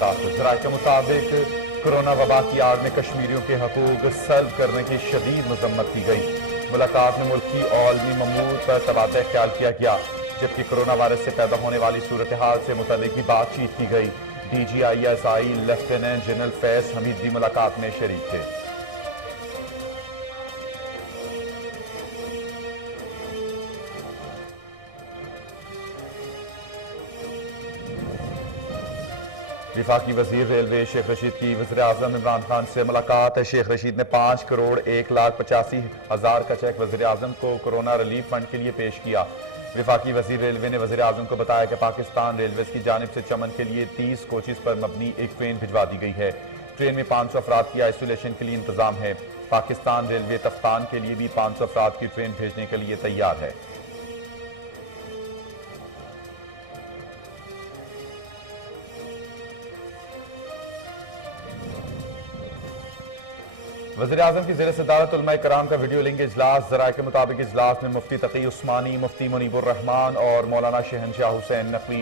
मुतासर। ज़राए के मुताबिक कोरोना वबा की आड़ में कश्मीरियों के हकूक सल्ब करने की शदीद मजम्मत की गई। मुलाकात में मुल्की आलमी ममूर पर तबादला ख्याल किया गया, जबकि कोरोना वायरस से पैदा होने वाली सूरत हाल से मुतल्लिक भी बातचीत की गई। DGISI lieutenant general Faiz Hamid भी मुलाकात में शरीक थे। वफाकी वजीर रेलवे शेख रशीद की वज़ीर आज़म इमरान खान से मुलाकात। शेख रशीद ने 5 करोड़ 1,85,000 का चेक वज़ीर आज़म को कोरोना रिलीफ फंड के लिए पेश किया। वफाकी वजीर रेलवे ने वज़ीर आज़म को बताया कि पाकिस्तान रेलवे की जानिब से चमन के लिए 30 कोचेज पर मबनी एक ट्रेन भिजवा दी गई है। ट्रेन में 500 अफराद की आइसोलेशन के लिए इंतजाम है। पाकिस्तान रेलवे तफ्तान के लिए भी 500 अफराद की ट्रेन भेजने के लिए तैयार है। वज़ीर आज़म की ज़ेर सदारत उलमा कराम का वीडियो लिंक इजलास। ज़राए के मुताबिक इजलास में मुफ्ती तकी उस्मानी, मुफ्ती मुनीबुर रहमान और मौलाना शहनशाह हुसैन नकवी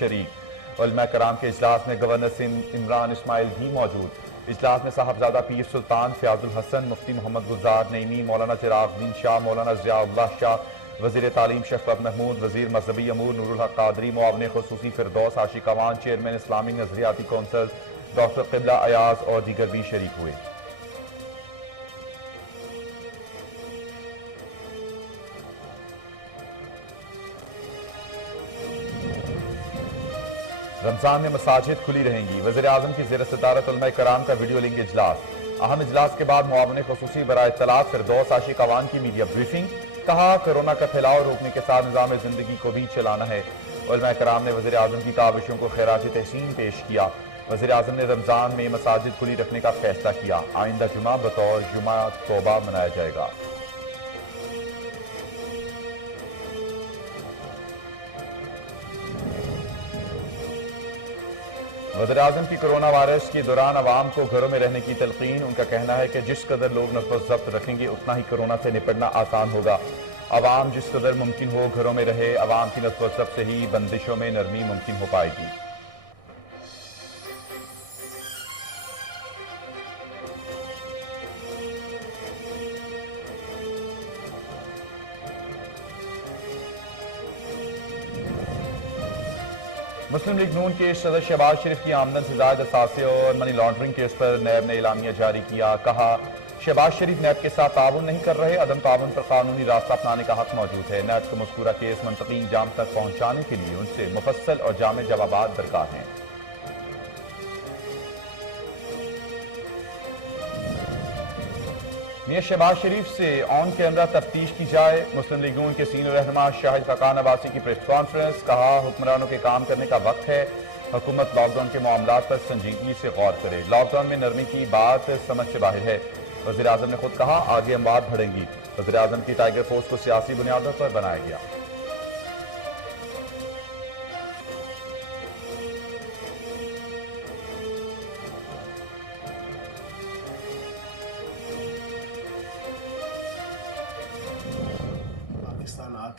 शरीक। उलमा कराम के इजलास में गवर्नर सिंध इमरान इस्माइल भी मौजूद। इजलास में साहबजादा पीर सुल्तान फ़याज़ुल हसन, मुफ्ती मोहम्मद गुलजार नईमी, मौलाना चिरागुद्दीन शाह, मौलाना ज़ियाउल्लाह शाह, वज़ीर तालीम शफ़क़त महमूद, वज़ीर मज़हबी अमूर नूरुल हक क़ादरी, मुआविन ख़ुसूसी फ़िरदौस आशिक अवान, चेयरमैन इस्लामी नज़रियाती कौंसल डॉक्टर क़िबला अयाज और दीगर भी शरीक हुए। रमजान में मसाजिद खुली रहेंगी। वज़ीर आज़म की ज़ेर सदारत उलमा कराम का वीडियो लिंक इजलास। अहम इजलास के बाद मुआविन ख़ुसूसी बराए इत्तलात फ़िरदौस आशिक अवान की मीडिया ब्रीफिंग। कहा, कोरोना का फैलाव रोकने के साथ निज़ाम ज़िंदगी को भी चलाना है। उलमा कराम ने वज़ीर आज़म की काविशों को खैरात तहसीन पेश किया। वज़ीर आज़म ने रमजान में मसाजिद खुली रखने का फैसला किया। आइंदा जुमा बतौर जुमा तौबा मनाया जाएगा। वज़ीर आज़म की कोरोना वायरस के दौरान अवाम को घरों में रहने की तलकीन। उनका कहना है कि जिस कदर लोग नज़्म ज़ब्त रखेंगे उतना ही कोरोना से निपटना आसान होगा। अवाम जिस कदर मुमकिन हो घरों में रहे। अवाम की नज़्म ज़ब्त से ही बंदिशों में नरमी मुमकिन हो पाएगी। मुस्लिम लीग नून के सदर शहबाज शरीफ की आमदन से ज़ायद असासे और मनी लॉन्ड्रिंग केस पर नैब ने एलामिया जारी किया। कहा, शहबाज शरीफ नैब के साथ ताउन नहीं कर रहे। अदम ताउन पर कानूनी रास्ता अपनाने का हक मौजूद है। नैब को मज़कूरा केस मुंतक़ी इंजाम तक पहुँचाने के लिए उनसे मुफस्सल और जामे जवाबात दरकार हैं। मियां शहबाज शरीफ से ऑन कैमरा तफ्तीश की जाए। मुस्लिम लीग नून के सीनियर रहनुमा शाहिद खाकान अब्बासी की प्रेस कॉन्फ्रेंस। कहा, हुक्मरानों के काम करने का वक्त है। हुकूमत लॉकडाउन के मामलात पर संजीदगी से गौर करे। लॉकडाउन में नरमी की बात समझ से बाहर है। वज़ीर आज़म ने खुद कहा, आगे अमवात बढ़ेंगी। वज़ीर आज़म की टाइगर फोर्स को सियासी बुनियादों पर बनाया गया।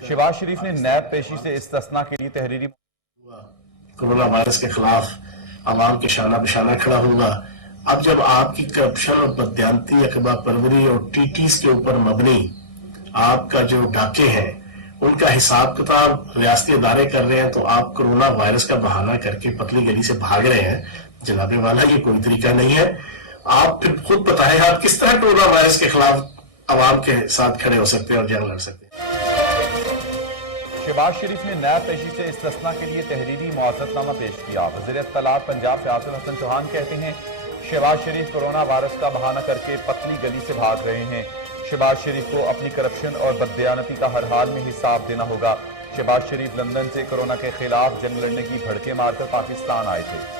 शहबाज शरीफ ने नैब पेशी से इस्तिस्ना के लिए तहरीरी कोरोना वायरस के खिलाफ आवाम के शाना बशाना खड़ा होगा। अब जब आपकी करप्शन और बदयांती अखबार परवरी और टीटीस के ऊपर मबनी आपका जो डाके हैं उनका हिसाब किताब रियासती अदारे कर रहे हैं, तो आप कोरोना वायरस का बहाना करके पतली गली से भाग रहे हैं। जनाबे वाला, ये कोई तरीका नहीं है। आप फिर खुद बताएं, आप किस तरह कोरोना वायरस के खिलाफ आवाम के साथ खड़े हो सकते हैं और जंग लड़ सकते हैं। शहबाज शरीफ ने नैब पेशी से इस्तिस्ना के लिए तहरीरी मुआवज़तनामा पेश किया। वज़ीर इत्तलात पंजाब फ़याज़ुल हसन चौहान कहते हैं, शहबाज शरीफ कोरोना वायरस का बहाना करके पतली गली से भाग रहे हैं। शहबाज शरीफ को अपनी करप्शन और बददयानती का हर हाल में हिसाब देना होगा। शहबाज शरीफ लंदन से कोरोना के खिलाफ जंग लड़ने की भड़के मारकर पाकिस्तान आए थे।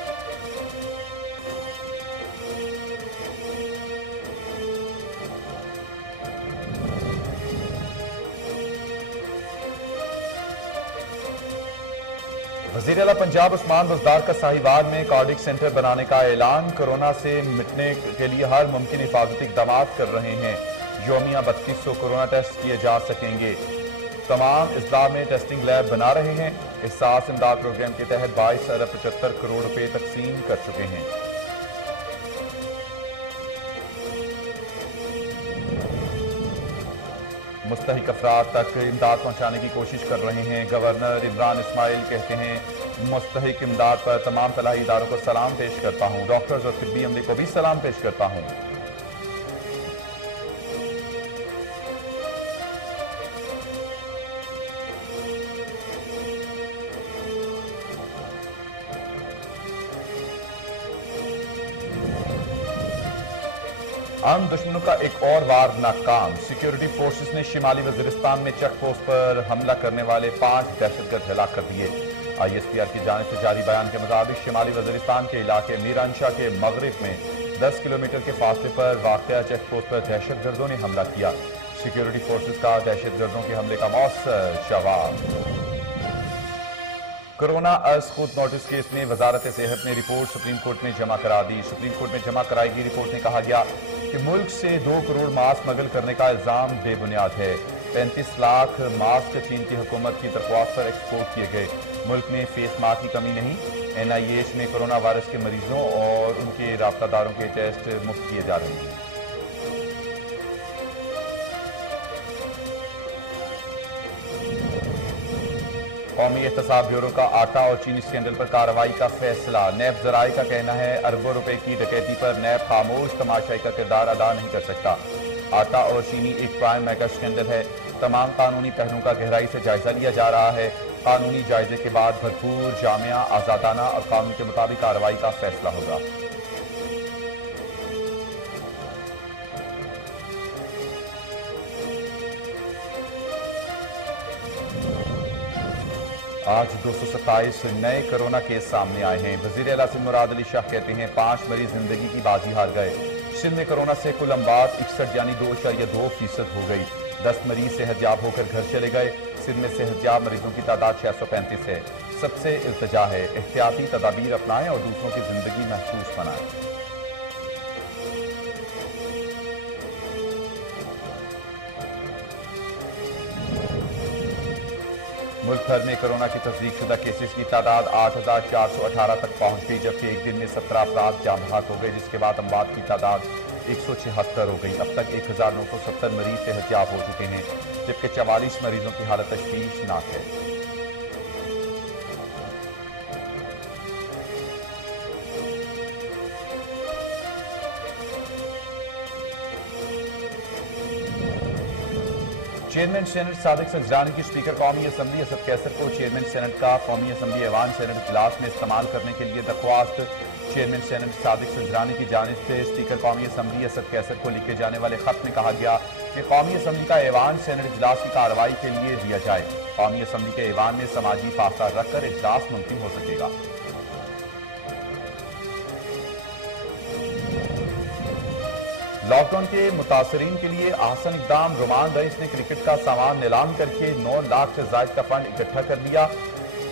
वज़ीर आला पंजाब उस्मान बुज़दार का साहिवाल में कार्डिक सेंटर बनाने का ऐलान। कोरोना से मिटने के लिए हर मुमकिन हिफाजती इक़दाम कर रहे हैं। यौमिया 3200 कोरोना टेस्ट किए जा सकेंगे। तमाम अजला में टेस्टिंग लैब बना रहे हैं। एहसास इमदाद प्रोग्राम के तहत 22 अरब 75 करोड़ रुपए तकसीम कर चुके हैं। मुस्तहिक अफराद तक इमदाद पहुंचाने की कोशिश कर रहे हैं। गवर्नर इमरान इस्माइल कहते हैं, मुस्तहिक इमदाद पर तमाम फलाही इदारों को सलाम पेश करता हूं। डॉक्टर्स और तिब्बी अमले को भी सलाम पेश करता हूं। आम दुश्मनों का एक और वार नाकाम। सिक्योरिटी फोर्सेस ने शिमाली वजीरिस्तान में चेक पोस्ट पर हमला करने वाले 5 दहशतगर्द हलाक कर दिए। ISPR की जानिब से जारी बयान के मुताबिक शिमाली वजीरिस्तान के इलाके मीरानशाह के मगरिब में 10 किलोमीटर के फासले पर वाक़या चेक पोस्ट पर दहशतगर्दों ने हमला किया। सिक्योरिटी फोर्सेस का दहशतगर्दों के हमले का मौसर जवाब। कोरोना अज खुद नोटिस केस में वजारत सेहत ने रिपोर्ट सुप्रीम कोर्ट में जमा करा दी। सुप्रीम कोर्ट में जमा कराई गई रिपोर्ट में कहा गया कि मुल्क से 2 करोड़ मास्क स्मगल करने का इल्जाम बेबुनियाद है। 35 लाख मास्क चीन की हुकूमत की दरख्वास्त पर एक्सपोर्ट किए गए। मुल्क में फेस मास्क की कमी नहीं। NIH में कोरोना वायरस के मरीजों और उनके राब्तादारों के टेस्ट मुफ्त किए जा रहे हैं। कौमी एहतसाब ब्यूरो का आटा और चीनी स्कैंडल पर कार्रवाई का फैसला। नैब जराये का कहना है, अरबों रुपए की डकैती पर नैब खामोश तमाशाई का किरदार अदा नहीं कर सकता। आटा और चीनी एक प्राइम मेगा स्कैंडल है। तमाम कानूनी पहलुओं का गहराई से जायजा लिया जा रहा है। कानूनी जायजे के बाद भरपूर, जामिया, आजादाना और कानून के मुताबिक कार्रवाई का फैसला होगा। आज 227 नए कोरोना केस सामने आए हैं। वजीर आला सिंध मुराद अली शाह कहते हैं, 5 मरीज जिंदगी की बाजी हार गए। सिंध में कोरोना से कुल अमवात 61 यानी 2.2% हो गई। 10 मरीज सेहतयाब होकर घर चले गए। सिंध में सेहतयाब मरीजों की तादाद 635 है। सबसे इल्तिजा है, एहतियाती तदाबीर अपनाएं और दूसरों की जिंदगी महफूज बनाएं। मुल्क भर में कोरोना की तस्दीक शुदा केसेस की तादाद 8,418 तक पहुंच गई, जबकि एक दिन में 17 अफराद जाम बहक हो गए, जिसके बाद अमवात की तादाद 176 हो गई। अब तक 1,970 मरीज सेहतयाब हो चुके हैं, जबकि 44 मरीजों की हालत तशवीशनाक है। चेयरमैन सेनेट सादिक सजरानी की स्पीकर कौमी असम्बली असद कैसर को चेयरमैन सेनेट का कौमी असम्बली ऐवान सेनेट इजलास में इस्तेमाल करने के लिए दरख्वास्त। चेयरमैन सेनेट सादिक सजरानी की जानिब से स्पीकर कौमी असम्बली असद कैसर को लिखे जाने वाले खत में कहा गया कि कौमी असम्बली का ऐवान सेनेट इजलास की कार्रवाई के लिए दिया जाए। कौमी असम्बली के ऐवान में समाजी फासला रखकर इजलास मुमकिन हो सकेगा। लॉकडाउन के मुतासरीन के लिए आसन इकदाम। रोमान रईस ने क्रिकेट का सामान नीलाम करके 9 लाख से ज्यादा का फंड इकट्ठा कर लिया।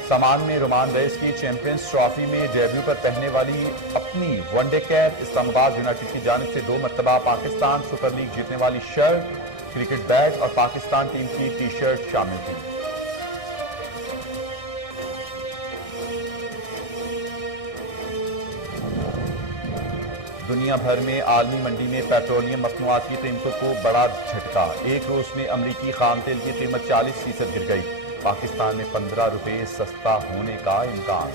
सामान में रोमान रईस की चैंपियंस ट्रॉफी में डेब्यू पर पहनने वाली अपनी वनडे कैप, इस्लामाबाद यूनाइटेड की जानिब से 2 मरतबा पाकिस्तान सुपर लीग जीतने वाली शर्ट, क्रिकेट बैट और पाकिस्तान टीम की टी-शर्ट शामिल थी। दुनिया भर में आलमी मंडी में पेट्रोलियम मसनूआत की कीमतों को बड़ा झटका। एक रोज में अमरीकी खाम तेल की कीमत 40% गिर गई। पाकिस्तान में 15 रुपए सस्ता होने का इम्कान।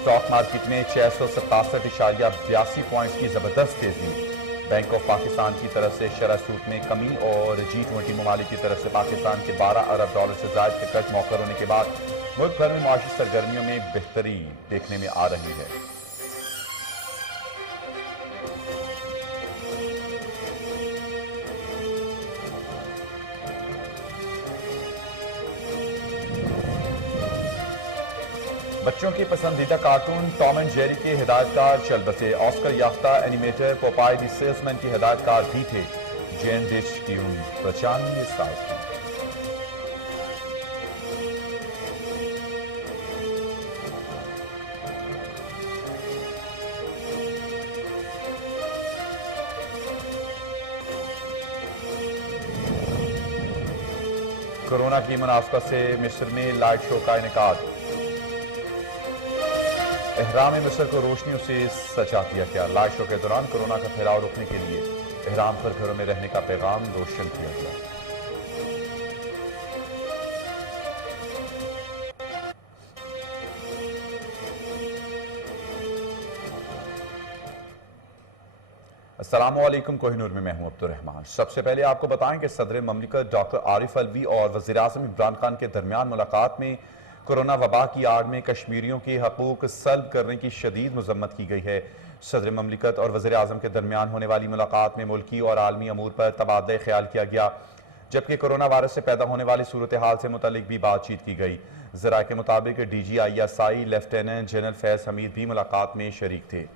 स्टॉक मार्केट में 667.82 पॉइंट्स की जबरदस्त तेजी। बैंक ऑफ पाकिस्तान की तरफ से शरह सूद में कमी और G20 ममालिक की तरफ से पाकिस्तान के 12 अरब डॉलर से ज्यादा के कर्ज मौखर होने के बाद मुल्क भर में माशी सरगर्मियों में बेहतरी देखने में आ रही है। बच्चों की पसंदीदा कार्टून टॉम एंड जेरी के हिदायतकार चल बसे। ऑस्कर याफ्ता एनिमेटर पोपाई द सेल्समैन के हिदायतकार भी थे। जेन डिश की उम्र 95 साल थी। कोरोना की मुनासबत से मिस्र में लाइट शो का इनेकाद। एहराम मिस्र को रोशनियों से सजा किया गया। लाइट शो के दौरान कोरोना का फैलाव रोकने के लिए एहराम पर घरों में रहने का पैगाम रोशन किया गया। अस्सलामुअलैकुम, कोहिनूर में मैं हूं अब्दुल रहमान। सबसे पहले आपको बताएं कि सदर ममलिकत डॉक्टर आरिफ अलवी और वज़ीर आज़म इमरान खान के दरमियान मुलाकात में कोरोना वबा की आड़ में कश्मीरियों के हकूक सल्ब करने की शदीद मजम्मत की गई है। सदर ममलिकत और वज़ीर आज़म के दरमियान होने वाली मुलाकात में मुल्की और आलमी अमूर पर तबादला ख्याल किया गया, जबकि कोरोना वायरस से पैदा होने वाली सूरत हाल से मुतल्लिक भी बातचीत की गई। ज़राए के मुताबिक DGISI लेफ्टिनेंट जनरल फैज़ हमीद भी मुलाकात में शरीक थे।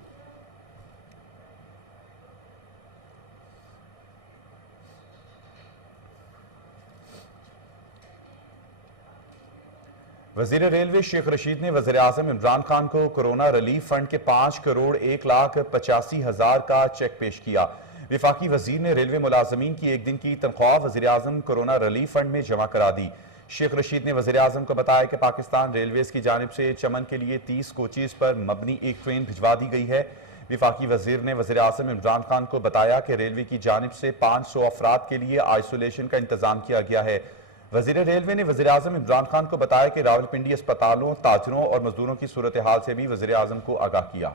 वजीर रेलवे शेख रशीद ने वज़ीर आज़म इमरान खान को कोरोना रिलीफ फंड के 5,01,85,000 का चेक पेश किया। विफाकी वजीर ने रेलवे मुलाजमीन की एक दिन की तनख्वाह वज़ीर आज़म कोरोना रिलीफ फंड में जमा करा दी। शेख रशीद ने वज़ीर आज़म को बताया कि पाकिस्तान रेलवेज की जानिब से चमन के लिए 30 कोचेज पर मबनी एक ट्रेन भिजवा दी गई है। विफाकी वजीर ने वज़ीर आज़म इमरान खान को बताया कि रेलवे की जानिब से 500 अफराद के लिए आइसोलेशन का इंतजाम किया गया है। वजीर रेलवे ने वज़ीर आज़म इमरान खान को बताया कि रावलपिंडी अस्पतालों, ताजरों और मजदूरों की सूरत हाल से भी वज़ीर आज़म को आगाह किया।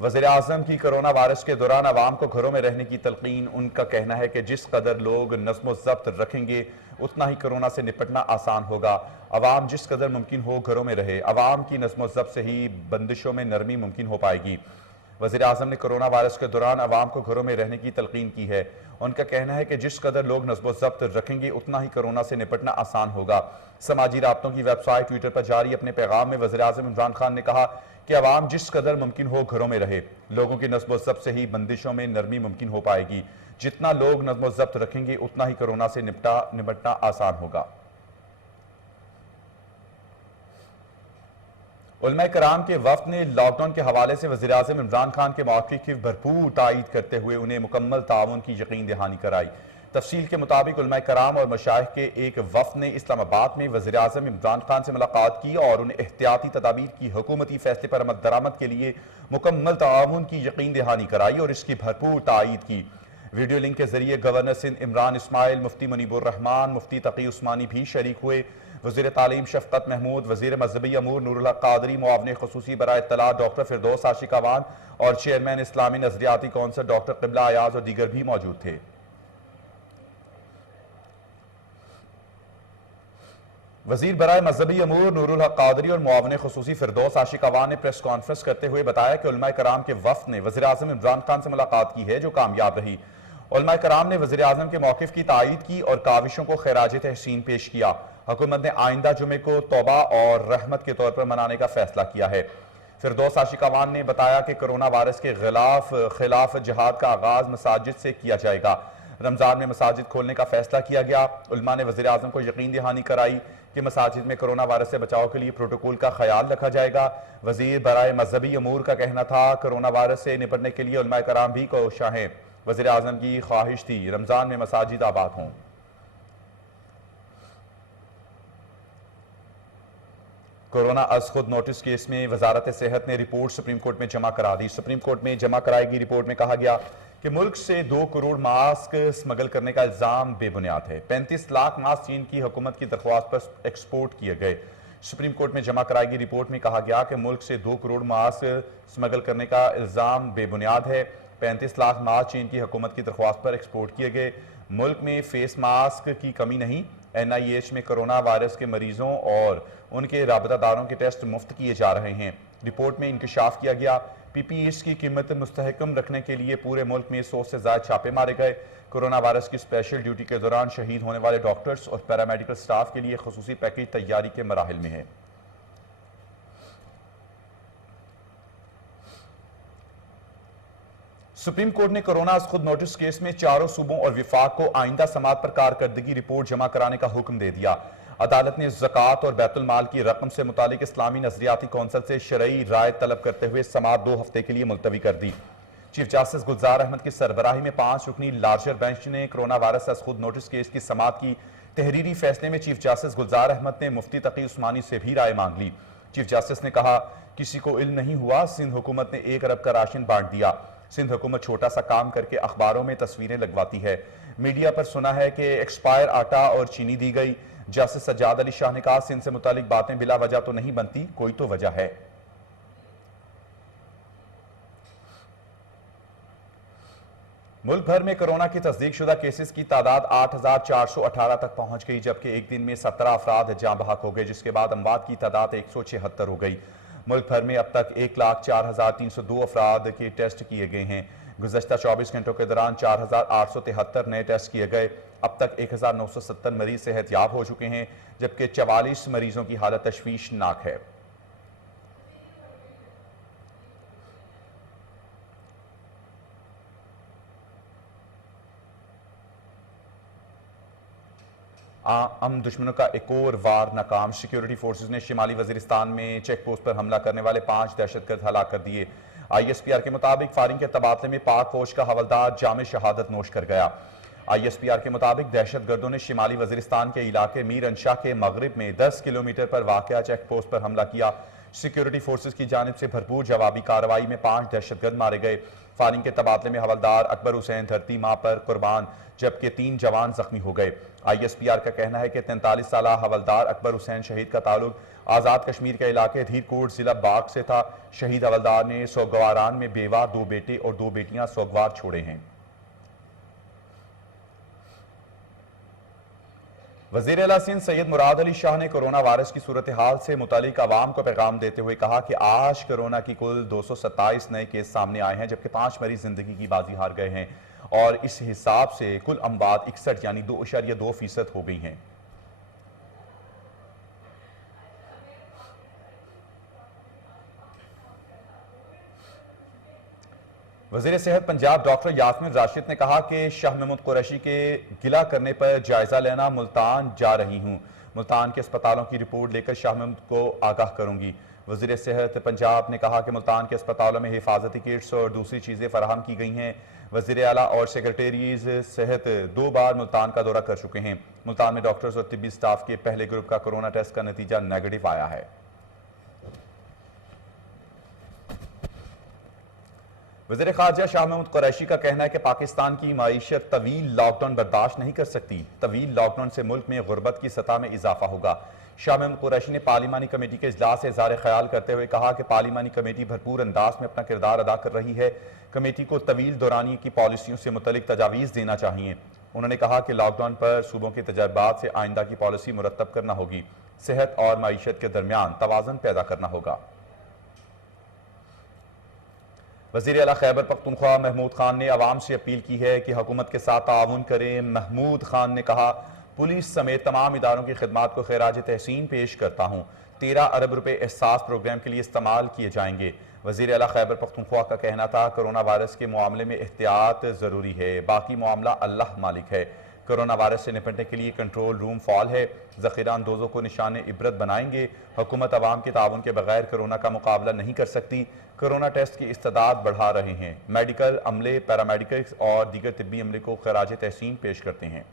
वज़ीर आज़म की कोरोना वायरस के दौरान अवाम को घरों में रहने की तलकीन। उनका कहना है कि जिस कदर लोग नज़्म ज़ब्त रखेंगे उतना ही कोरोना से निपटना आसान होगा। अवाम जिस कदर मुमकिन हो घरों में रहे। अवाम की नज़्म ज़ब्त से ही बंदिशों में नरमी मुमकिन हो पाएगी। वज़ीर आज़म ने कोरोना वायरस के दौरान अवाम को घरों में रहने की तलकीन की है। उनका कहना है कि जिस कदर लोग नज़्म ज़ब्त रखेंगे उतना ही कोरोना से निपटना आसान होगा। समाजी राब्तों की वेबसाइट ट्विटर पर जारी अपने पैगाम में वज़ीर आज़म इमरान खान ने कहा कि अवाम जिस कदर मुमकिन हो घरों में रहे। लोगों की नज़्म ज़ब्त से ही बंदिशों में नरमी मुमकिन हो पाएगी। जितना लोग नज़्म ज़ब्त रखेंगे उतना ही कोरोना से निपटना आसान होगा। उलमा कराम के वफ्द ने लॉकडाउन के हवाले से वज़ीर आज़म इमरान खान के मौक़िफ़ की भरपूर तायीद करते हुए उन्हें मुकम्मल ताउन की यकीन दहानी कराई। तफसील के मुताबिक उलमा कराम और मशाइख के एक वफ्द ने इस्लामाबाद में वज़ीर आज़म इमरान खान से मुलाकात की और उन्हें एहतियाती तदाबीर की हुकूमती फैसले पर अमल दरामद के लिए मुकम्मल ताउन की यकीन दहानी कराई और इसकी भरपूर तायीद की। वीडियो लिंक के जरिए गवर्नर सिंध इमरान इस्माइल, मुफ्ती मुनीबुर रहमान, मुफ्ती तकी उस्मानी भी शरीक हुए। वज़ीर तालीम शफ़क़त महमूद, वज़ीर मज़हबी अमूर नूरुल हक क़ादरी, मुआविन ख़ुसूसी बराए इत्तलात डॉक्टर फिरदौस आशिक़ अवान और चेयरमैन इस्लामी नज़रियाती कौंसिल डॉक्टर क़िबला अयाज़ और दीगर भी मौजूद थे। वज़ीर बराए मज़हबी अमूर नूरुल हक क़ादरी और मुआविन ख़ुसूसी फिरदौस आशिक़ अवान ने प्रेस कॉन्फ्रेंस करते हुए बताया कि उलमा कराम के वफ़द ने वज़ीर आज़म इमरान खान से मुलाकात की है जो कामयाब रही। उलमा कराम ने वज़ीर आज़म के मौक़िफ़ की तायीद की और काविशों को खैराज तहसीन पेश किया। हुकूमत ने आइंदा जुमे को तौबा और रहमत के तौर पर मनाने का फैसला किया है। फिरदौस आशिक़ अवान ने बताया कि कोरोना वायरस के खिलाफ जिहाद का आगाज मसाजिद से किया जाएगा। रमजान में मसाजिद खोलने का फैसला किया गया। उलमा ने वज़ीर आज़म को यकीन दहानी कराई कि मसाजिद में कोरोना वायरस से बचाव के लिए प्रोटोकॉल का ख्याल रखा जाएगा। वज़ीर बराए मज़हबी अमूर का कहना था कोरोना वायरस से निपटने के लिए उलमा कराम भी कोशां हैं। वज़ीर आज़म की ख्वाहिश थी रमजान में मसाजिद आबाद हों। कोरोना अज खुद नोटिस केस में वजारत सेहत ने रिपोर्ट सुप्रीम कोर्ट में जमा करा दी। सुप्रीम कोर्ट में जमा कराई गई रिपोर्ट में कहा गया कि मुल्क से 2 करोड़ मास्क स्मगल करने का इल्जाम बेबुनियाद है। 35 लाख मास्क चीन की हुकूमत की दरख्वास्त पर एक्सपोर्ट किए गए। सुप्रीम कोर्ट में जमा कराई गई रिपोर्ट में कहा गया कि मुल्क से 2 करोड़ मास्क स्मगल करने का इल्जाम बेबुनियाद है। 35 लाख मास्क चीन की हुकूमत की दरख्वास्त पर एक्सपोर्ट किए गए। मुल्क में फेस मास्क की कमी नहीं। NIH में कोरोना वायरस के मरीजों और उनके राबतादारों के टेस्ट मुफ्त किए जा रहे हैं। रिपोर्ट में इंकशाफ किया गया PPEs की कीमत मुस्तहकम रखने के लिए पूरे मुल्क में 100 से ज्यादा छापे मारे गए। कोरोना वायरस की स्पेशल ड्यूटी के दौरान शहीद होने वाले डॉक्टर्स और पैरामेडिकल स्टाफ के लिए खुसूसी पैकेज तैयारी के मराहिल में है। सुप्रीम कोर्ट ने कोरोना खुद नोटिस केस में चारों सूबों और विफाक को आइंदा समात पर कारकर्दगी रिपोर्ट जमा कराने का हुक्म दे दिया। अदालत ने ज़कात और बैतुल माल की रकम से मुतालिक इस्लामी नजरियाती कौंसिल से शरई राय तलब करते हुए समात 2 हफ्ते के लिए मुलतवी कर दी। चीफ जस्टिस गुलजार अहमद की सरबराही में 5 रुकनी लार्जर बेंच ने कोरोना वायरस एज खुद नोटिस केस की समाअत की। तहरीरी फैसले में चीफ जस्टिस गुलजार अहमद ने मुफ्ती तकी उस्मानी से भी राय मांग ली। चीफ जस्टिस ने कहा, किसी को इल्म नहीं हुआ, सिंध हुकूमत ने 1 अरब का राशन बांट दिया। सिंध हुकूमत छोटा सा काम करके अखबारों में तस्वीरें लगवाती है। मीडिया पर सुना है कि एक्सपायर आटा और चीनी दी गई। जस्टिस सज्जाद अली शाह ने कहा, सिंध से मुतालिक बातें बिला वजह तो नहीं बनती, कोई तो वजह है। मुल्क भर में कोरोना की तस्दीक शुदा केसेस की तादाद 8,418 तक पहुंच गई, जबकि एक दिन में 17 अफराद जाँ बहक हो गए, जिसके बाद अमवात की तादाद 176 हो गई। मुल्क भर में अब तक 1,04,302 अफराद के टेस्ट किए गए हैं। गुज़श्ता 24 घंटों के दौरान 4,873 नए टेस्ट किए गए। अब तक 1,970 मरीज सेहतयाब हो चुके हैं, जबकि 44 मरीजों की हालत तशवीशनाक है। हम दुश्मनों का एक और वार नाकाम। सिक्योरिटी फोर्सेज ने शिमाली वजीरिस्तान में चेक पोस्ट पर हमला करने वाले 5 दहशतगर्द हलाक कर दिए। ISPR के मुताबिक फायरिंग के तबादले में पाक फौज का हवलदार जामे शहादत नोश कर गया। ISPR के मुताबिक दहशतगर्दों ने शिमाली वजीरिस्तान के इलाके मीर अंशा के मगरिब में 10 किलोमीटर पर वाक़या चेक पोस्ट पर हमला किया। सिक्योरिटी फोर्सेज की जानिब से भरपूर जवाबी कार्रवाई में 5 दहशतगर्द मारे गए। फायरिंग के तबादले में हवलदार अकबर हुसैन धरती माँ पर कुर्बान, जबकि 3 जवान जख्मी हो गए। ISPR का कहना है कि 43 साल हवलदार अकबर हुसैन शहीद का ताल्लुक आज़ाद कश्मीर के इलाके धीरकोट जिला बाग से था। शहीद हवलदार ने सोगवारान में बेवा, 2 बेटे और 2 बेटियां सोगवार छोड़े हैं। वज़ीर आला सिंध सैयद मुराद अली शाह ने कोरोना वायरस की सूरत हाल से मुतालिक अवाम को पैगाम देते हुए कहा कि आज कोरोना की कुल 227 नए केस सामने आए हैं, जबकि 5 मरीज जिंदगी की बाजी हार गए हैं और इस हिसाब से कुल अमवात 61 यानी 2.2% हो गई हैं। वज़ीर सेहत पंजाब डॉक्टर यास्मीन राशिद ने कहा कि शाह महमूद कुरैशी के गिला करने पर जायजा लेना मुल्तान जा रही हूं। मुल्तान के अस्पतालों की रिपोर्ट लेकर शाह महमूद को आगाह करूंगी। वज़ीर सेहत पंजाब ने कहा कि मुल्तान के अस्पतालों में हिफाजती किट्स और दूसरी चीजें फराहम की गई हैं। वज़ीर आला और सेक्रेटरीज सेहत 2 बार मुल्तान का दौरा कर चुके हैं। मुल्तान में डॉक्टर्स और तिब्बी स्टाफ के पहले ग्रुप का कोरोना टेस्ट का नतीजा नेगेटिव आया है। वज़ीर ख़ारजा शाह महमूद कुरैशी का कहना है कि पाकिस्तान की मईशत तवील लॉकडाउन बर्दाश्त नहीं कर सकती। तवील लॉकडाउन से मुल्क में गुर्बत की सतह में इजाफा होगा। शाह महमूद कुरैशी ने पार्लिमानी कमेटी के इजलास से इज़हार ख्याल करते हुए कहा कि पार्लिमानी कमेटी भरपूर अंदाज में अपना किरदार अदा कर रही है। कमेटी को तवील दौरानी की पॉलिसियों से मुतलिक तजावीज़ देना चाहिए। उन्होंने कहा कि लॉकडाउन पर सूबों के तजर्बात से आइंदा की पॉलिसी मुरतब करना होगी। सेहत और मईशत के दरमियान तवाज़ुन पैदा करना होगा। वज़ीर आला खैबर पख्तूनख्वा महमूद खान ने अवाम से अपील की है कि हुकूमत के साथ ताउन करें। महमूद खान ने कहा, पुलिस समेत तमाम इदारों की खिदमात को खैराज तहसीन पेश करता हूँ। 13 अरब रुपए एहसास प्रोग्राम के लिए इस्तेमाल किए जाएंगे। वज़ीर आला खैबर पख्तूनख्वा का कहना था, कोरोना वायरस के मामले में एहतियात ज़रूरी है, बाकी मामला अल्लाह मालिक है। कोरोना वायरस से निपटने के लिए कंट्रोल रूम फाल है। ज़ख़ीरा अंदोज़ों को निशान इबरत बनाएंगे। हुकूमत अवाम के ताउन के बगैर कोरोना का मुकाबला नहीं कर सकती। कोरोना टेस्ट की इस्तादाद बढ़ा रहे हैं। मेडिकल अमले, पैरामेडिकल्स और दीगर तिब्बी अमले को खराज तहसीन पेश करते हैं।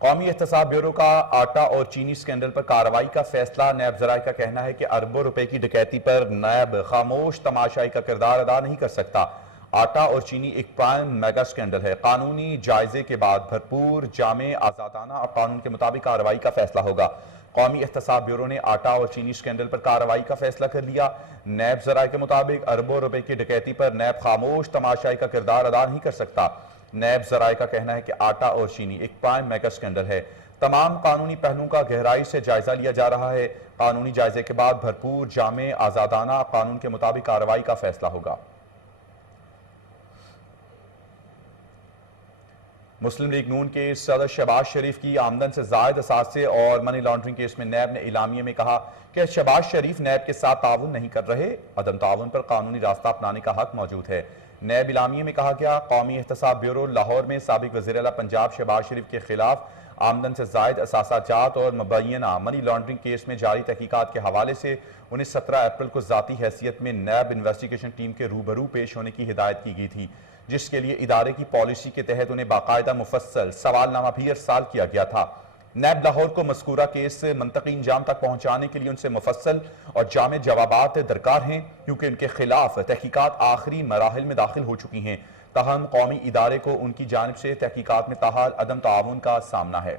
कौमी एहतसाब ब्यूरो का आटा और चीनी स्कैंडल पर कार्रवाई का फैसला। नैब ज़राए का कहना है कि अरबों रुपए की डकैती पर नैब खामोश तमाशाई का किरदार अदा नहीं कर सकता। आटा और चीनी एक प्राइम मेगा स्कैंडल है। कानूनी जायजे के बाद भरपूर, जामे, आजादाना और कानून के मुताबिक कार्रवाई का फैसला होगा। कौमी एहतसाब ब्यूरो ने आटा और चीनी स्कैंडल पर कार्रवाई का फैसला कर लिया। नैब ज़राए के मुताबिक अरबों रुपए की डकैती पर नैब खामोश तमाशाई का किरदार अदा नहीं कर सकता। नैब ज़राए का कहना है कि आटा और चीनी एक प्राइम मेगा स्कैंडल है। तमाम कानूनी पहलुओं का गहराई से जायजा लिया जा रहा है। कानूनी जायजे के बाद भरपूर, जामे, आजादाना कानून के मुताबिक कार्रवाई का फैसला होगा। मुस्लिम लीग नून के सदर शहबाज शरीफ की आमदन से जायद असासे और मनी लॉन्ड्रिंग केस में नैब ने इलामिये में कहा कि शहबाज शरीफ नैब के साथ ताउन नहीं कर रहे। अदम ताउन पर कानूनी रास्ता अपनाने का हक मौजूद है। नैब इलामिये में कहा गया, कौमी एहतसाब ब्यूरो लाहौर में साबिक वज़ीर आला पंजाब शहबाज शरीफ के खिलाफ आमदन से जायद असासाजात और मुबैना मनी लॉन्ड्रिंग केस में जारी तहकीकात के हवाले से उन्हें 17 अप्रैल को जाती हैसियत में नैब इन्वेस्टिगेशन टीम के रूबरू पेश होने की हिदायत की गई थी, जिसके लिए इदारे की पॉलिसी के तहत उन्हें बाकायदा मुफस्सल सवालनामा भी अरसाल किया गया था। नैब लाहौर को मज़कूरा केस मंतकी इंजाम तक पहुंचाने के लिए उनसे मुफस्सल और जामे जवाबात दरकार हैं, क्योंकि उनके खिलाफ तहकीकात आखिरी मराहिल में दाखिल हो चुकी हैं। ताहम कौमी इदारे को उनकी जानिब से तहकीकात में ताहाल अदम ताउन का सामना है।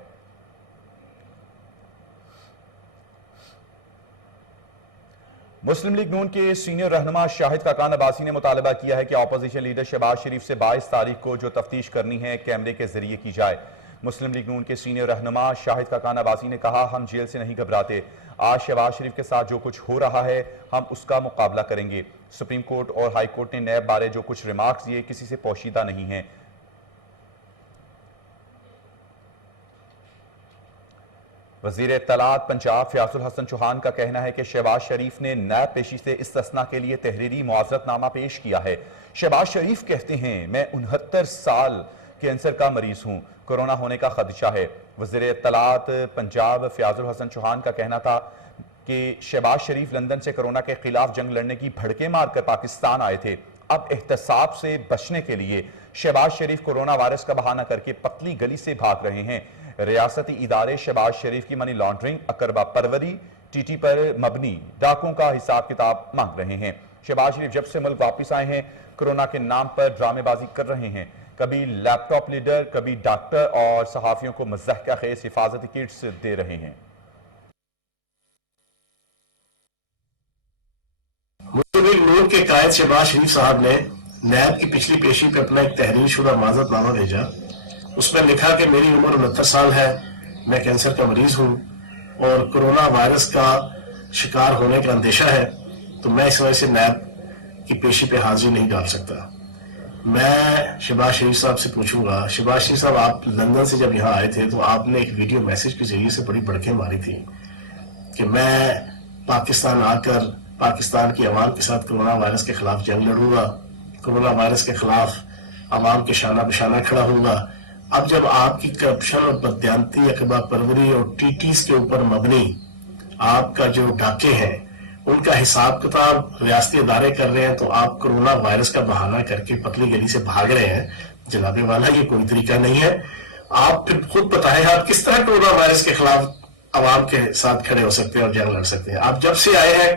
मुस्लिम लीग नून के सीनियर रहनुमा शाहिद खाकान अब्बासी ने मुतालबा किया है कि अपोजिशन लीडर शहबाज शरीफ से 22 तारीख को जो तफ्तीश करनी है कैमरे के जरिए की जाए। मुस्लिम लीग नून के सीनियर रहनुमा शाहिद खाकान अब्बासी ने कहा, हम जेल से नहीं घबराते, आज शहबाज शरीफ के साथ जो कुछ हो रहा है हम उसका मुकाबला करेंगे। सुप्रीम कोर्ट और हाई कोर्ट ने नैब बारे जो कुछ रिमार्क्स दिए किसी से पोशीदा नहीं है। वजीर इत्तलात पंजाब फयाजुल हसन चौहान का कहना है कि शहबाज शरीफ ने नैब पेशी से इस्तिस्ना के लिए तहरीरी मुआवजतनामा पेश किया है। शहबाज शरीफ कहते हैं, मैं 69 साल कैंसर का मरीज हूं, कोरोना होने का खदशा है। वजीर इत्तलात पंजाब फयाजुल हसन चौहान का कहना था कि शहबाज शरीफ लंदन से कोरोना के खिलाफ जंग लड़ने की भड़के मारकर पाकिस्तान आए थे। अब एहतसाब से बचने के लिए शहबाज शरीफ कोरोना वायरस का बहाना करके पतली गली से भाग रहे हैं। रियासती इदारे शहबाज शरीफ की मनी लॉन्ड्रिंग, अकरबा परवरी, टीटी पर मबनी डाकों का हिसाब किताब मांग रहे हैं। शहबाज शरीफ जब से मुल्क वापिस आए हैं कोरोना के नाम पर ड्रामेबाजी कर रहे हैं। कभी लैपटॉप लीडर, कभी डॉक्टर और सहाफियों को मज़ाहिया खेज हिफाजती किट्स दे रहे हैं। मुस्लिम लीग नून के कायद शहबाज शरीफ साहब ने नैब की पिछली पेशी पे अपना एक तहरीर शुदा माजरतनामा भेजा। उसमें लिखा कि मेरी उम्र 69 साल है, मैं कैंसर का मरीज हूँ और कोरोना वायरस का शिकार होने का अंदेशा है, तो मैं इस वजह से नैब की पेशी पे हाजिरी नहीं डाल सकता। मैं शहबाज शरीफ साहब से पूछूंगा, शहबाज शरीफ साहब आप लंदन से जब यहाँ आए थे तो आपने एक वीडियो मैसेज के जरिए से बड़ी भड़कें मारी थी कि मैं पाकिस्तान आकर पाकिस्तान की आवाम के साथ कोरोना वायरस के खिलाफ जंग लड़ूंगा, कोरोना वायरस के खिलाफ आवाम के शाना बिशाना खड़ा होऊंगा। अब जब आपकी करप्शन और बददियानती, अकबा परवरी और टीटीस के ऊपर मबनी आपका जो डाके हैं उनका हिसाब किताब रियासती अदारे कर रहे हैं, तो आप कोरोना वायरस का बहाना करके पतली गली से भाग रहे हैं। जनाबे वाला, ये कोई तरीका नहीं है। आप फिर खुद बताएं, आप किस तरह कोरोना वायरस के खिलाफ आवाम के साथ खड़े हो सकते हैं और जंग लड़ सकते हैं। आप जब से आए हैं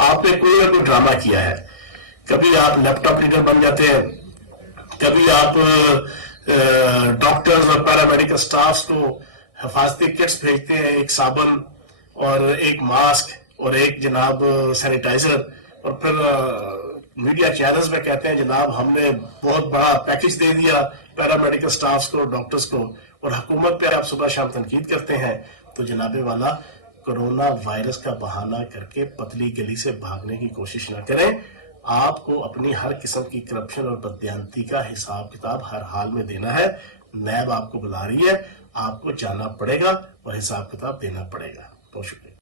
आपने कोई ना कोई ड्रामा किया है। कभी आप लैपटॉप लीडर बन जाते हैं, कभी आप डॉक्टर्स और पैरामेडिकल स्टाफ को हिफाजती किट्स भेजते हैं, एक साबुन और एक मास्क और एक जनाब सैनिटाइजर, और फिर मीडिया चैनल्स में कहते हैं जनाब हमने बहुत बड़ा पैकेज दे दिया पैरामेडिकल स्टाफ को, डॉक्टर्स को, और हुकूमत पे आप सुबह शाम तनकीद करते हैं। तो जनाबे वाला, कोरोना वायरस का बहाना करके पतली गली से भागने की कोशिश ना करें। आपको अपनी हर किस्म की करप्शन और बददियानती का हिसाब किताब हर हाल में देना है। नैब आपको बुला रही है, आपको जाना पड़ेगा और हिसाब किताब देना पड़ेगा। बहुत शुक्रिया।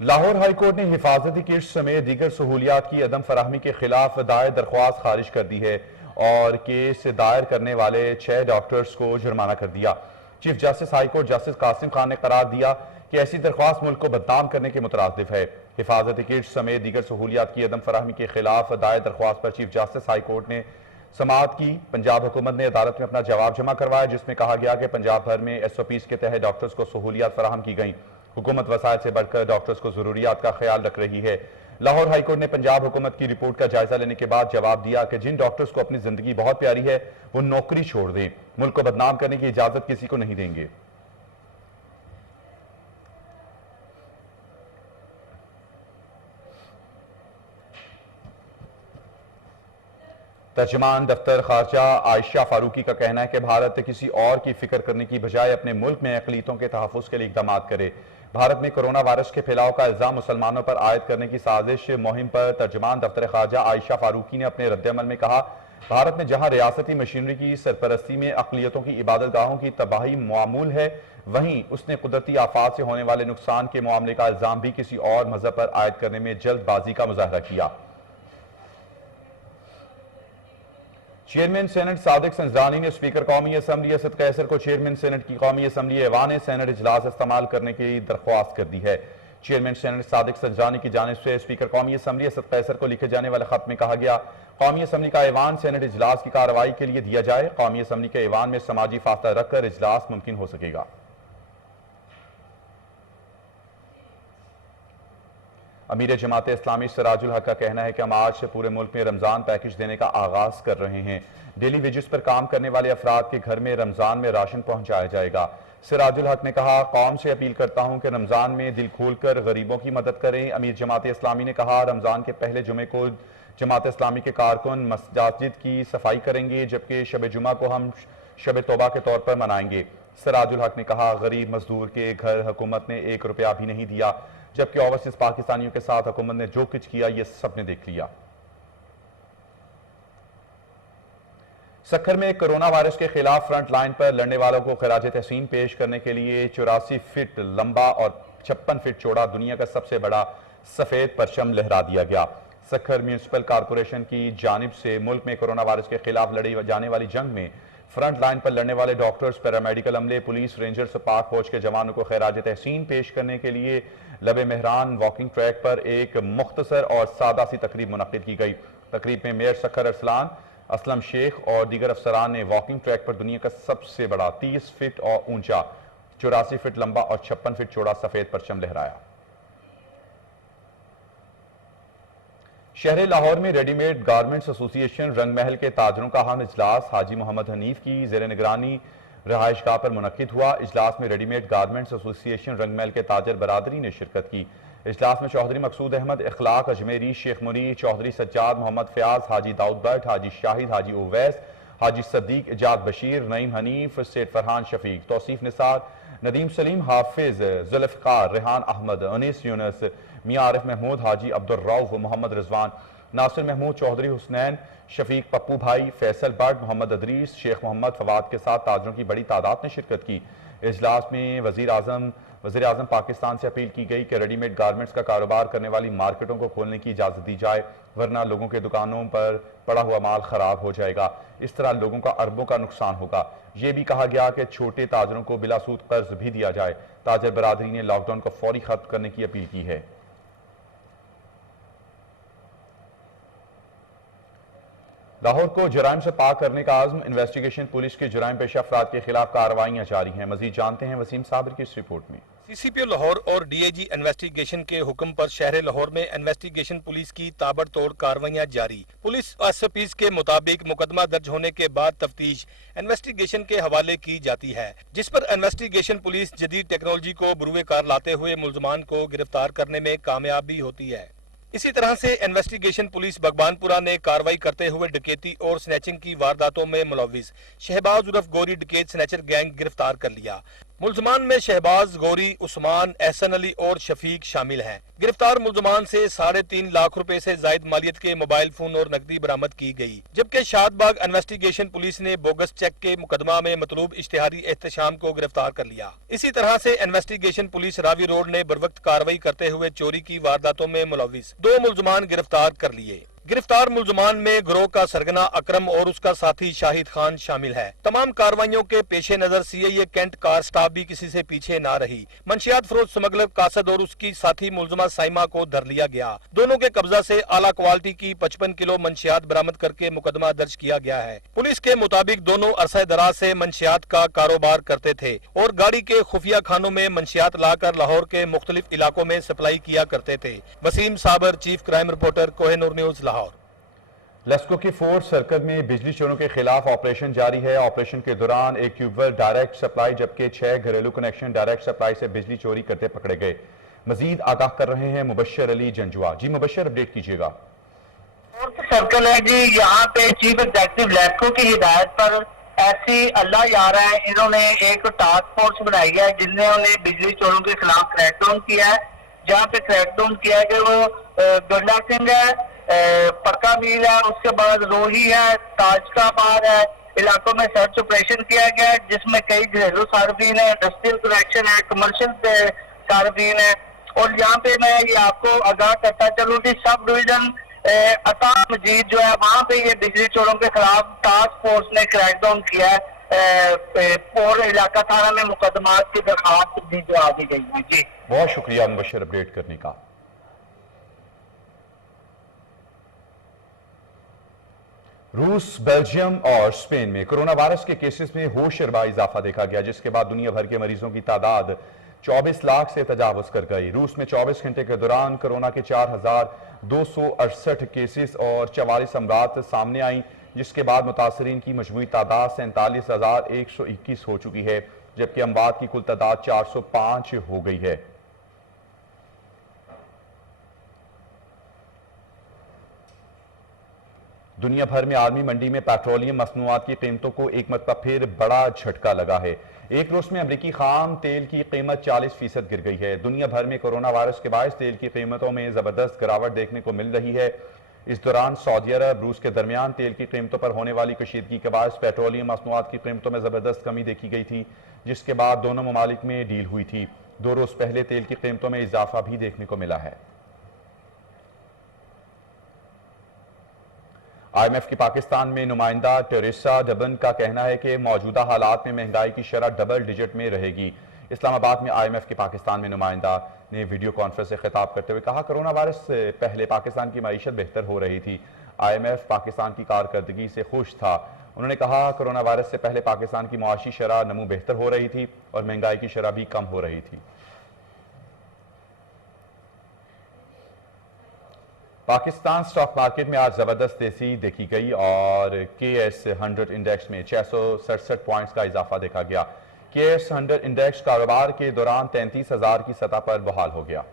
लाहौर हाई कोर्ट ने हिफाजती किट्स समेत दीगर सहूलियात की अदम फराहमी के खिलाफ दायर दरख्वास्त खारिज कर दी है और केस दायर करने वाले 6 डॉक्टर्स को जुर्माना कर दिया। Chief justice high court justice Qasim Khan ने करार दिया कि ऐसी दरख्वास्त मुल्क को बदनाम करने के मुतरादिफ है। हिफाजती किट्स समेत दीगर सहूलियात की अदम फराहमी के खिलाफ दायर दरख्वास्त पर चीफ जस्टिस हाई कोर्ट ने समाअत की। पंजाब हुकूमत ने अदालत में अपना जवाब जमा करवाया, जिसमें कहा गया कि पंजाब भर में SOPs के तहत डॉक्टर्स को सहूलियात फराहम की गई। हुकूमत वसाइल से बढ़कर डॉक्टर्स को जरूरियात का ख्याल रख रही है। लाहौर हाई कोर्ट ने पंजाब हुकूमत की रिपोर्ट का जायजा लेने के बाद जवाब दिया कि जिन डॉक्टर्स को अपनी जिंदगी बहुत प्यारी है वो नौकरी छोड़ दें, मुल्क को बदनाम करने की इजाजत किसी को नहीं देंगे। तर्जमान दफ्तर खारजा आयशा फारूकी का कहना है कि भारत किसी और की फिक्र करने की बजाय अपने मुल्क में अक़लियतों के तहफ़्फ़ुज़ के लिए इक़दाम करे। भारत में कोरोना वायरस के फैलाव का इल्ज़ाम मुसलमानों पर आयद करने की साजिश मुहिम पर तर्जमान दफ्तर खारजा आयशा फारूकी ने अपने रद्दअमल में कहा, भारत में जहां रियासती मशीनरी की सरपरस्ती में अक़लियतों की इबादत गाहों की तबाही मामूल है, वहीं उसने कुदरती आफात से होने वाले नुकसान के मामले का इल्ज़ाम भी किसी और मजहब पर आयद करने में जल्दबाजी का मुजाहरा किया। चेयरमैन सेनेट सादिक संजरानी ने स्पीकर कौमी असम्बली असद कैसर को चेयरमैन सेनेट की कौमी असम्बली ऐवान सेनेट इजलास इस्तेमाल करने की दरख्वास्त कर दी है। चेयरमैन सेनेट सादिक संजरानी की जानिब से स्पीकर कौमी असम्बली असद कैसर को लिखे जाने वाले खत में कहा गया, कौमी असम्बली का ऐवान सेनेट इजलास की कार्रवाई के लिए दिया जाए। कौमी असम्बली के ऐवान में समाजी फासला रखकर इजलास मुमकिन हो सकेगा। अमीर जमात इस्लामी सिराजुल हक का कहना है कि हम आज से पूरे मुल्क में रमजान पैकेज देने का आगाज कर रहे हैं। डेली वेजेस पर काम करने वाले अफराद के घर में रमजान में राशन पहुंचाया जाएगा। सिराजुल हक ने कहा, कौम से अपील करता हूं कि रमजान में दिल खोलकर गरीबों की मदद करें। अमीर जमात इस्लामी ने कहा, रमजान के पहले जुमे को जमात इस्लामी के कारकुन मस्जिद की सफाई करेंगे, जबकि शब जुमा को हम शब तौबा के तौर पर मनाएंगे। सिराजुल हक ने कहा, गरीब मजदूर के घर हुकूमत ने 1 रुपया भी नहीं दिया, जबकि ओवरसीज पाकिस्तानियों के साथ हुकूमत ने जो कुछ किया ये सबने देख लिया। सक्खर में कोरोना वायरस के खिलाफ फ्रंट लाइन पर लड़ने वालों को खिराज तहसीन पेश करने के लिए 84 फीट लंबा और 56 फीट चौड़ा दुनिया का सबसे बड़ा सफेद परचम लहरा दिया गया। सक्खर म्यूनिसिपल कॉरपोरेशन की जानिब से मुल्क में कोरोना वायरस के खिलाफ लड़ी जाने वाली जंग में फ्रंट लाइन पर लड़ने वाले डॉक्टर्स, पैरामेडिकल अमले, पुलिस, रेंजर्स, पाक फौज के जवानों को खिराज तहसीन पेश करने के लिए लबे मेहरान वॉकिंग ट्रैक पर एक मुख्तसर और सादा सी तकरीब मुनक्किद की गई। तकरीब में मेयर सक्खर अरसलान असलम शेख और दीगर अफसरान ने वॉकिंग ट्रैक पर दुनिया का सबसे बड़ा 30 फीट और ऊंचा, 84 फीट लंबा और 56 फीट चौड़ा सफेद परचम लहराया। शहर लाहौर में रेडीमेड गारमेंट्स एसोसिएशन रंग महल के ताजरों का हम इजलास हाजी मोहम्मद हनीफ की जेर निगरानी रहायशगाह पर मुनक्किद हुआ। इजलास में रेडीमेड गारमेंट्स एसोसिएशन रंग महल के ताजर बरादरी ने शिरकत की। इजलास में चौधरी मकसूद अहमद इखलाक अजमेरी, शेख मुनीर, चौधरी सज्जाद, मोहम्मद फयाज, हाजी दाऊद भट्ट, हाजी शाहिद, हाजी उवैस, हाजी सद्दीक, इजाद बशीर, नईम हनीफ, सेठ फरहान शफीक, तौसीफ निसार, नदीम सलीम, हाफिज जुल्फकार, रेहान अहमद, अनीस यूनस, मियां आरिफ महमूद, हाजी अब्दुल रऊफ, मोहम्मद रिजवान, नासिर महमूद, चौधरी हुसनैन, शफीक पप्पू भाई, फैसल भट्ट, मोहम्मद अदरीस, शेख मोहम्मद फवाद के साथ ताजरों की बड़ी तादाद ने शिरकत की। इजलास में वजीर आजम पाकिस्तान से अपील की गई कि रेडीमेड गारमेंट्स का कारोबार करने वाली मार्केटों को खोलने की इजाजत दी जाए, वरना लोगों के दुकानों पर पड़ा हुआ माल खराब हो जाएगा। इस तरह लोगों का अरबों का नुकसान होगा। यह भी कहा गया कि छोटे ताजरों को बिलासूद कर्ज भी दिया जाए। ताजर बरादरी ने लॉकडाउन को फौरी खत्म करने की अपील की है। लाहौर को जराइम से पाक करने का आज़म, इन्वेस्टिगेशन पुलिस के जराइम पेशा अफराद के खिलाफ कार्रवाइयां जारी हैं। मजीद जानते हैं वसीम साबिर की इस रिपोर्ट में। सीसीपीओ लाहौर और डीएजी इन्वेस्टिगेशन के हुक्म पर शहर लाहौर में इन्वेस्टिगेशन पुलिस की ताबड़तोड़ कार्रवाइयां जारी। पुलिस एसओपीज के मुताबिक मुकदमा दर्ज होने के बाद तफ्तीश इन्वेस्टिगेशन के हवाले की जाती है, जिस पर इन्वेस्टिगेशन पुलिस जदीद टेक्नोलॉजी को बुरुए कार लाते हुए मुल्जमान को गिरफ्तार करने में कामयाब भी होती है। इसी तरह से इन्वेस्टिगेशन पुलिस बगबानपुरा ने कार्रवाई करते हुए डकैती और स्नैचिंग की वारदातों में मुलव्विस शहबाज उर्फ गौरी डकैत स्नैचर गैंग गिरफ्तार कर लिया। मुल्जमान में शहबाज, गौरी, उस्मान, एहसन अली और शफीक शामिल हैं। गिरफ्तार मुल्जमान से 3.5 लाख रुपए से जायद मालियत के मोबाइल फोन और नकदी बरामद की गई, जबकि शादबाग इन्वेस्टिगेशन पुलिस ने बोगस चेक के मुकदमा में मतलूब इश्तिहारी एहतशाम को गिरफ्तार कर लिया। इसी तरह से इन्वेस्टिगेशन पुलिस रावी रोड ने बरवक्त कार्रवाई करते हुए चोरी की वारदातों में मुलव्विस 2 मुल्जमान गिरफ्तार कर लिए। गिरफ्तार मुल्जमान में गिरोह का सरगना अकरम और उसका साथी शाहिद खान शामिल है। तमाम कार्रवाइयों के पेश नजर सीआईए कैंट कार स्टाफ भी किसी से पीछे ना रही। मंशियात फरोज स्मगलर कासद और उसकी साथी मुल्जमा साइमा को धर लिया गया। दोनों के कब्जा से आला क्वालिटी की 55 किलो मंशियात बरामद करके मुकदमा दर्ज किया गया है। पुलिस के मुताबिक दोनों अरसा दराज से मंशियात का कारोबार करते थे और गाड़ी के खुफिया खानों में मंशियात लाकर लाहौर के मुख्तलिफ इलाकों में सप्लाई किया करते थे। Wasim Sabar, chief crime reporter, Kohinoor news, Lahore. लस्को की फोर्स सर्कल में बिजली चोरों के खिलाफ ऑपरेशन जारी है। ऑपरेशन के दौरान एक ट्यूबवेल डायरेक्ट सप्लाई जबकि 6 घरेलू कनेक्शन डायरेक्ट सप्लाई से बिजली चोरी करते पकड़े गए। मजीद आगाह कर रहे हैं मुबश्शिर अली जंजुआ। जी मुबश्शिर, अपडेट कीजिएगा। सर्कल है जी, यहाँ पे चीफ एग्जीक्यूटिव लस्को की हिदायत पर ऐसी अल्लाह यार है, इन्होंने एक टास्क फोर्स बनाई है जिन्होंने बिजली चोरों के खिलाफ क्रैकडाउन किया है। जहाँ पे क्रैकडाउन किया है कि वो गोला सिंह है, पक्का मील है, उसके बाद रोही है, ताजकाबाद है, इलाकों में सर्च ऑपरेशन किया गया है जिसमें कई घरेलू सार्फिन है, इंडस्ट्रियल कनेक्शन है, कमर्शियल सार्फिन है। और यहाँ पे मैं ये आपको आगाह करता चलूँ कि सब डिवीजन अता मजीद जो है वहाँ पे ये बिजली चोरों के खिलाफ टास्क फोर्स ने क्रैकडाउन किया है और इलाका थाना में मुकदमात की दरखास्त भी जो आ दी गई है। जी बहुत शुक्रिया मुबशर अपडेट करने का। रूस, बेल्जियम और स्पेन में कोरोना वायरस के केसेस में होशरबा इजाफा देखा गया, जिसके बाद दुनिया भर के मरीजों की तादाद 24 लाख से तजावुज कर गई। रूस में 24 घंटे के दौरान कोरोना के 4,268 केसेस और 44 अमरात सामने आई, जिसके बाद मुतासरीन की मजमूई तादाद 47,121 हो चुकी है, जबकि अमवात की कुल तादाद 405 हो गई है। दुनिया भर में आर्मी मंडी में पेट्रोलियम मसनूआत की कीमतों को एक मरतबा फिर बड़ा झटका लगा है। एक रोज में अमरीकी खाम तेल की कीमत 40% गिर गई है। दुनिया भर में कोरोना वायरस के बायस तेल की कीमतों में जबरदस्त गिरावट देखने को मिल रही है। इस दौरान सऊदी अरब, रूस के दरमियान तेल की कीमतों पर होने वाली कशीदगी के बायस पेट्रोलियम मसनूआत की कीमतों में जबरदस्त कमी देखी गई थी, जिसके बाद दोनों ममालिक में डील हुई थी। 2 रोज पहले तेल की कीमतों में इजाफा भी देखने को मिला है। IMF की पाकिस्तान में नुमाइंदा टेरेसा डबन का कहना है कि मौजूदा हालात में महंगाई की शरह डबल डिजिट में रहेगी। इस्लामाबाद में IMF की पाकिस्तान में नुमाइंदा ने वीडियो कॉन्फ्रेंस से खिताब करते हुए कहा, कोरोना वायरस से पहले पाकिस्तान की मईशत बेहतर हो रही थी। IMF पाकिस्तान की कारकर्दगी से खुश था। उन्होंने कहा, कोरोना वायरस से पहले पाकिस्तान की मुआशी शरह नमू बेहतर हो रही थी और महंगाई की शरह भी कम हो रही थी। पाकिस्तान स्टॉक मार्केट में आज जबरदस्त तेजी देखी गई और KS 100 इंडेक्स में 667 पॉइंट्स का इजाफा देखा गया। KS 100 इंडेक्स कारोबार के दौरान 33,000 की सतह पर बहाल हो गया।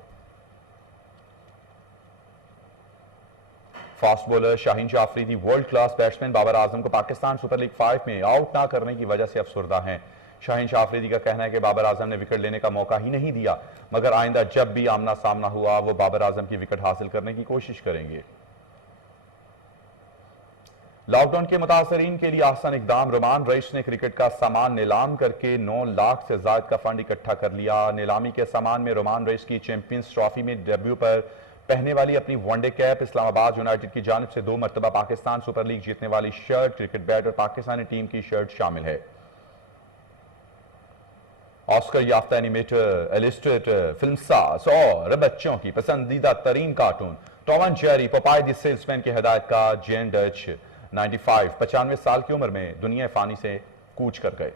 Fast bowler Shaheen Shah Afridi world class batsman Babar Azam को पाकिस्तान सुपर लीग 5 में आउट ना करने की वजह से अफसरदा हैं। शाहीन शाह अफरीदी का कहना है कि बाबर आजम ने विकेट लेने का मौका ही नहीं दिया, मगर आइंदा जब भी आमना सामना हुआ वो बाबर आजम की विकेट हासिल करने की कोशिश करेंगे। लॉकडाउन के मुतासरीन के लिए आसान इकदाम। रोमान रईस ने क्रिकेट का सामान नीलाम करके 9 लाख से ज्यादा का फंड इकट्ठा कर लिया। नीलामी के सामान में रोमान रईस की चैंपियंस ट्रॉफी में डेब्यू पर पहनने वाली अपनी वनडे कैप, इस्लामाबाद यूनाइटेड की जानिब से 2 मरतबा पाकिस्तान सुपर लीग जीतने वाली शर्ट, क्रिकेट बैट और पाकिस्तानी टीम की शर्ट शामिल है। ऑस्कर याफ्ता एनिमेटर, इलस्ट्रेटर, फिल्मसाज और बच्चों की पसंदीदा तरीन cartoon Tom and Jerry Popeye the salesman के हिदायतकार जेन डच 95 साल की उम्र में दुनिया फानी से कूच कर गए।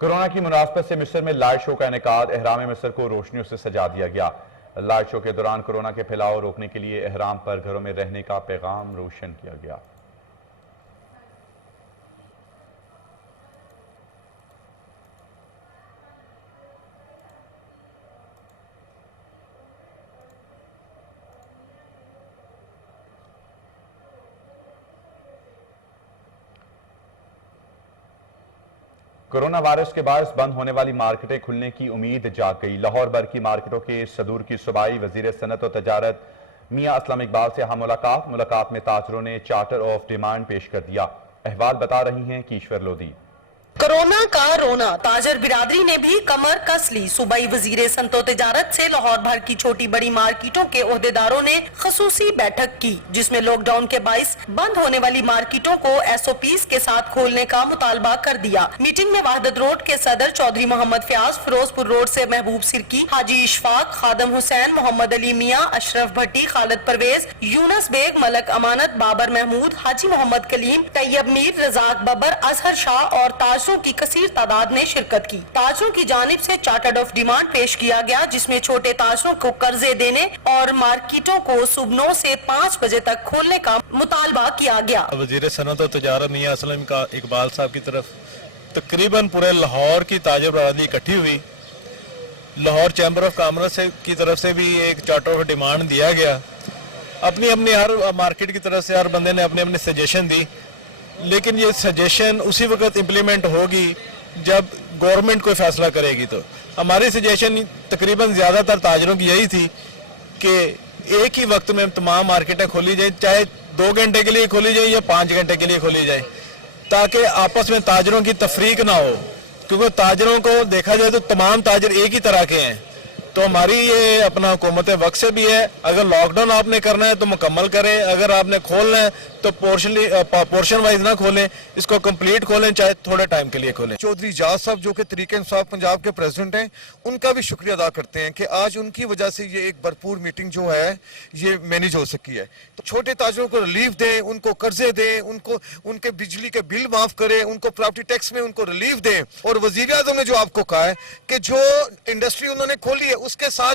कोरोना की मुनासबत से मिस्र में लाइट शो का इनेकाद। एहराम मिस्र को रोशनियों से सजा दिया गया। लाइट शो के दौरान कोरोना के फैलाव रोकने के लिए एहराम पर घरों में रहने का पैगाम रोशन किया गया। कोरोना वायरस के बायस बंद होने वाली मार्केटें खुलने की उम्मीद जाग गई। लाहौर भर की मार्केटों के सदूर की सूबाई वजीर सनत और तजारत मियां असलम इकबाल से हम मुलाकात में ताजरों ने चार्टर ऑफ डिमांड पेश कर दिया। अहवाल बता रही हैं कीश्वर लोधी। कोरोना का रोना, ताजर बिरादरी ने भी कमर कस ली। सूबाई वजीर सनत और तजारत से लाहौर भर की छोटी बड़ी मार्केटों के ओहदेदारों ने खसूसी बैठक की, जिसमें लॉकडाउन के बाइस बंद होने वाली मार्केटों को SOPs के साथ खोलने का मुतालबा कर दिया। मीटिंग में वहदत रोड के सदर चौधरी मोहम्मद फयाज, फिरोजपुर रोड से महबूब सिरकी, हाजी इशफाक, खादम हुसैन, मोहम्मद अली मियाँ, अशरफ भट्टी, खालिद परवेज, यूनस बेग, मलक अमानत, बाबर महमूद, हाजी मोहम्मद कलीम, तैयब मीर, रजाक बबर, अजहर शाह और ताजरों की कसीर तादाद ने शिरकत की। ताजरों की जानिब से चार्टर्ड ऑफ डिमांड पेश किया गया, जिसमें छोटे ताजरों को कर्जे देने और मार्केटों को सुबह 9 से 5 बजे तक खोलने का मुतालबा किया गया। वजीर सनत और तजारत मियां असलम का इकबाल साहब की तरफ तकरीबन पूरे लाहौर की ताजर बरादरी इकट्ठी हुई। लाहौर चैम्बर ऑफ कॉमर्स की तरफ से भी एक चार्टर ऑफ डिमांड दिया गया। अपनी अपनी हर मार्केट की तरफ से हर बंदे ने अपने अपने सजेशन दी, लेकिन ये सजेशन उसी वक्त इम्प्लीमेंट होगी जब गवर्नमेंट कोई फैसला करेगी। तो हमारी सजेशन तकरीबन ज़्यादातर ताजरों की यही थी कि एक ही वक्त में तमाम मार्केटें खोली जाए, चाहे 2 घंटे के लिए खोली जाए या 5 घंटे के लिए खोली जाए, ताकि आपस में ताजरों की तफरीक ना हो। क्योंकि ताजरों को देखा जाए तो तमाम ताजर एक ही तरह के हैं। तो हमारी ये अपना हुकूमत वक्त से भी है, अगर लॉकडाउन आपने करना है तो मुकम्मल करें, अगर आपने खोलना है तो पोर्शन वाइज ना खोलें, इसको कंप्लीट खोलें, चाहे थोड़े टाइम के लिए खोलें। चौधरी इजाज साहब जो कि तरीके इंसाफ पंजाब के प्रेसिडेंट हैं, उनका भी शुक्रिया अदा करते हैं कि आज उनकी वजह से ये एक भरपूर मीटिंग जो है ये मैनेज हो सकी है। तो छोटे ताजरों को रिलीफ दें, उनको कर्जे दें, उनको उनके बिजली के बिल माफ करें, उनको प्रॉपर्टी टैक्स में उनको रिलीफ दें। और वजीर आज़म ने जो आपको कहा है कि जो इंडस्ट्री उन्होंने खोली है उसके साथ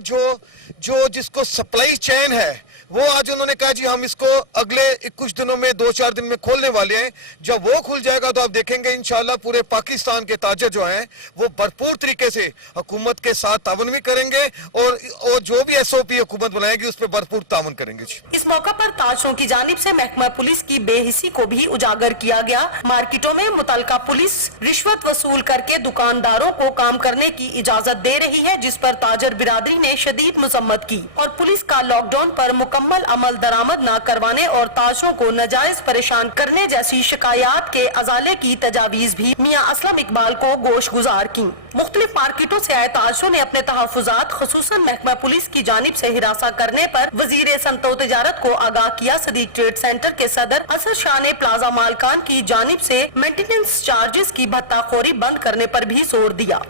जो जिसको सप्लाई चेन है वो आज उन्होंने कहा जी हम इसको अगले कुछ दिनों में 2-4 दिन में खोलने वाले हैं। जब वो खुल जाएगा तो आप देखेंगे इंशाल्लाह पूरे पाकिस्तान के ताजर जो हैं वो भरपूर तरीके से हुकूमत के साथ तावन भी करेंगे और जो भी SOP हुकूमत बनाएगी उस पर भरपूर तावन करेंगे। इस मौका पर ताजरों की जानिब से महकमा पुलिस की बेहिसी को भी उजागर किया गया। मार्केटों में मुतलका पुलिस रिश्वत वसूल करके दुकानदारों को काम करने की इजाजत दे रही है, जिस पर ताजर बिरादरी ने शदीद मजम्मत की और पुलिस का लॉकडाउन पर मुकम्मल अमल दरामद न करवाने और ताजरों को नाजायज परेशान करने जैसी शिकायत के अजाले की तजावीज भी मियां असलम इकबाल को गोश गुजार की। मुख्तलिफ मार्केटों से आए ताजरों ने अपने तहफुजात खुसूसन महकमा पुलिस की जानिब से हिरासा करने पर वजीर सनअत व तिजारत को आगाह किया। सदीक ट्रेड सेंटर के सदर असद शाह ने प्लाजा मालकान की जानिब से मेंटेनेंस चार्जेस की भत्ताखोरी बंद करने पर भी जोर दिया।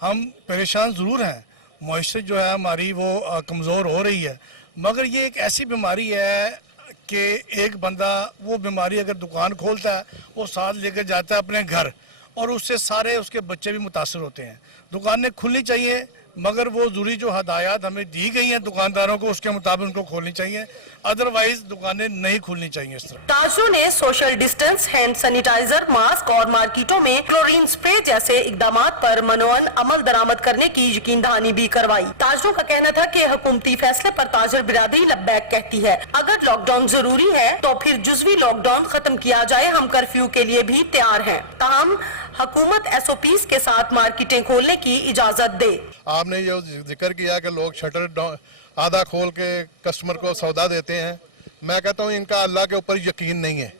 हम परेशान जरूर हैं, मॉइस्चर जो है हमारी वो कमज़ोर हो रही है, मगर ये एक ऐसी बीमारी है कि एक बंदा वो बीमारी अगर दुकान खोलता है वो साथ लेकर जाता है अपने घर और उससे सारे उसके बच्चे भी मुतासर होते हैं। दुकानें खुलनी चाहिए मगर वो जरूरी जो हदायत हमें दी गई हैं दुकानदारों को उसके मुताबिक उनको खोलनी चाहिए, अदरवाइज दुकानें नहीं खुलनी चाहिए। इस तरह ताजरों ने social distance, hand sanitiser, mask और मार्केटों में क्लोरीन स्प्रे जैसे इकदाम पर मनोअन अमल दरामद करने की यकीन दहानी भी करवाई। ताजरों का कहना था कि हुकूमती फैसले पर ताजर बिरादरी लब्बैक कहती है। अगर लॉकडाउन जरूरी है तो फिर जुज़वी लॉकडाउन खत्म किया जाए, हम कर्फ्यू के लिए भी तैयार हैं। ताहम हुकूमत SOPs के साथ मार्केटें खोलने की इजाजत दे। आपने ये जिक्र किया कि लोग शटर आधा खोल के कस्टमर को सौदा देते हैं। मैं कहता हूँ इनका अल्लाह के ऊपर यकीन नहीं है।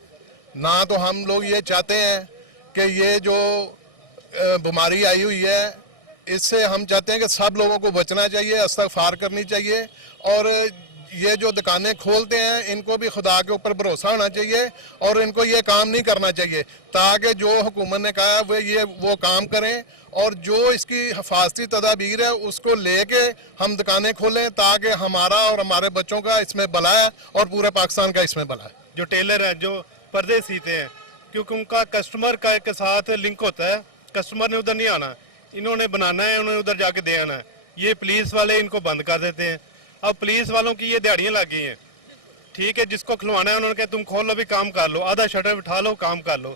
ना तो हम लोग ये चाहते हैं कि ये जो बीमारी आई हुई है इससे हम चाहते हैं कि सब लोगों को बचना चाहिए, इस्तग़फ़ार करनी चाहिए और ये जो दुकानें खोलते हैं इनको भी खुदा के ऊपर भरोसा होना चाहिए और इनको ये काम नहीं करना चाहिए ताकि जो हुकूमत ने कहा वो काम करें और जो इसकी हिफाजती तदाबीर है उसको लेके हम दुकानें खोलें ताकि हमारा और हमारे बच्चों का इसमें भला है और पूरे पाकिस्तान का इसमें भला है। जो टेलर हैं जो पर्दे सीते हैं क्योंकि उनका कस्टमर का के साथ लिंक होता है, कस्टमर ने उधर नहीं आना, इन्होंने बनाना है, उन्होंने उधर जाके दे आना है। ये पुलिस वाले इनको बंद कर देते हैं। अब पुलिस वालों की ये दिहाड़ियाँ लग गई हैं, ठीक है, जिसको खुलवाना है उन्होंने कहा तुम खोल लो भी काम कर लो, आधा शटर बिठा लो काम कर लो।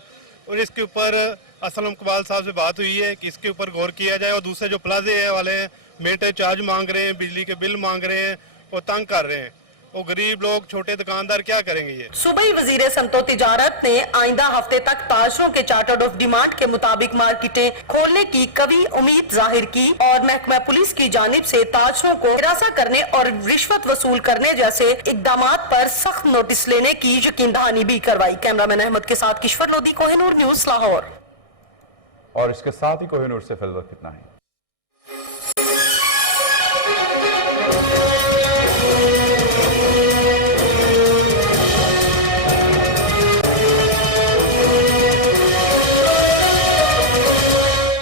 और इसके ऊपर असलम इकबाल साहब से बात हुई है कि इसके ऊपर गौर किया जाए और दूसरे जो प्लाजे वाले हैं मेंटेनेंस चार्ज मांग रहे हैं, बिजली के बिल मांग रहे हैं, वो तंग कर रहे हैं। वो गरीब लोग छोटे दुकानदार क्या करेंगे। ये सूबाई वजीर सनअत व तिजारत ने आइंदा हफ्ते तक ताजरों के चार्टर्ड ऑफ डिमांड के मुताबिक मार्केटें खोलने की कवी उम्मीद जाहिर की और महकमा पुलिस की जानिब से ताजरों को हिरासा करने और रिश्वत वसूल करने जैसे इकदाम पर सख्त नोटिस लेने की यकीन दहानी भी करवाई। कैमरामैन अहमद के साथ किश्वर लोधी, कोहिनूर न्यूज, लाहौर। और इसके साथ ही कोहिनूर से फिलहाल इतना ही।